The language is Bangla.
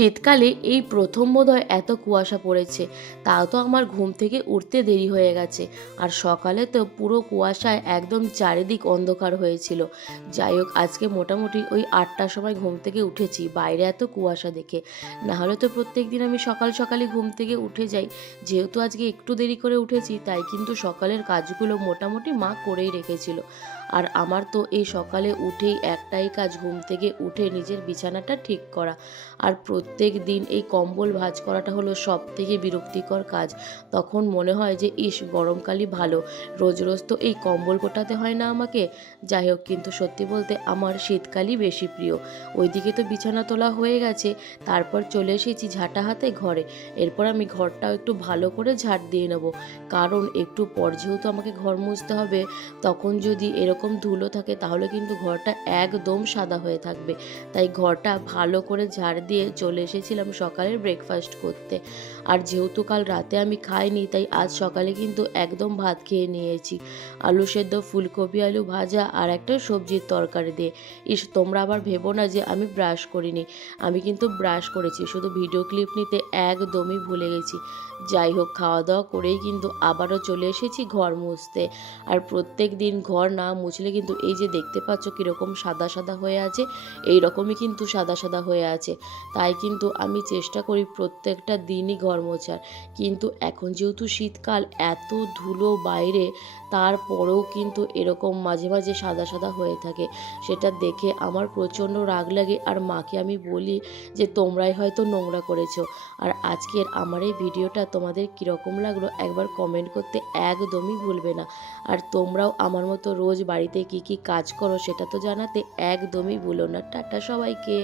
শীতকালে এই প্রথম বোধহয় এত কুয়াশা পড়েছে। তাও তো আমার ঘুম থেকে উঠতে দেরি হয়ে গেছে। আর সকালে তো পুরো কুয়াশায় একদম চারিদিক অন্ধকার হয়েছিল। যাই হোক, আজকে মোটামুটি ওই ৮টার সময় ঘুম থেকে উঠেছি বাইরে এত কুয়াশা দেখে। না হলে তো প্রত্যেক দিন আমি সকাল সকালই ঘুম থেকে উঠে যাই। যেহেতু আজকে একটু দেরি করে উঠেছি, তাই কিন্তু সকালের কাজগুলো মোটামুটি মা করেই রেখেছিল। আর আমার তো এই সকালে উঠেই একটাই কাজ, ঘুম থেকে উঠে নিজের বিছানাটা ঠিক করা। আর প্রত্যেক দিন এই কম্বল ভাঁজ করাটা হলো সবথেকে বিরক্তিকর কাজ। তখন মনে হয় যে ইস, গরমকালই ভালো, রোজ রোজ তো এই কম্বল গোটাতে হয় না আমাকে। যাই হোক, কিন্তু সত্যি বলতে আমার শীতকালই বেশি প্রিয়। ওইদিকে তো বিছানা তোলা হয়ে গেছে, তারপর চলে এসেছি ঝাঁটা হাতে ঘরে। এরপর আমি ঘরটাও একটু ভালো করে ঝাঁট দিয়ে নেব, কারণ একটু পর যেহেতু আমাকে ঘর মুছতে হবে, তখন যদি এরকম ধুলো থাকে তাহলে কিন্তু ঘরটা একদম সাদা হয়ে থাকবে। তাই ঘরটা ভালো করে ঝাড় দিয়ে চলে এসেছিলাম সকালের ব্রেকফাস্ট করতে। আর যেহেতু কাল রাতে আমি খাইনি, তাই আজ সকালে কিন্তু একদম ভাত খেয়ে নিয়েছি, আলু সেদ্ধ, ফুলকপি আলু ভাজা আর একটা সবজির তরকারি দিয়ে। ইস, তোমরা আবার ভেবো না যে আমি ব্রাশ করিনি, আমি কিন্তু ব্রাশ করেছি, শুধু ভিডিও ক্লিপ নিতে একদমই ভুলে গেছি। যাই হোক, খাওয়া দাওয়া করেই কিন্তু আবারও চলে এসেছি ঘর মুছতে। আর প্রত্যেক দিন ঘর না মুছলে কিন্তু এই যে দেখতে পাচ্ছ কীরকম সাদা সাদা হয়ে আছে, এই রকমই কিন্তু সাদা সাদা হয়ে আছে। তাই কিন্তু আমি চেষ্টা করি প্রত্যেকটা দিনই ঘর মোছার। কিন্তু এখন যেহেতু শীতকাল, এত ধুলো বাইরে, তারপরেও কিন্তু এরকম মাঝে মাঝে সাদা সাদা হয়ে থাকে। সেটা দেখে আমার প্রচণ্ড রাগ লাগে, আর মাকে আমি বলি যে তোমরাই হয়তো নোংরা করেছো। আর আজকের আমার এই ভিডিওটা তোমাদের কীরকম লাগলো একবার কমেন্ট করতে একদমই ভুলবে না। আর তোমরাও আমার মতো রোজ বাড়িতে কি কি কাজ করো সেটা তো জানাতে একদমই ভুলো না। টাটা সবাইকে।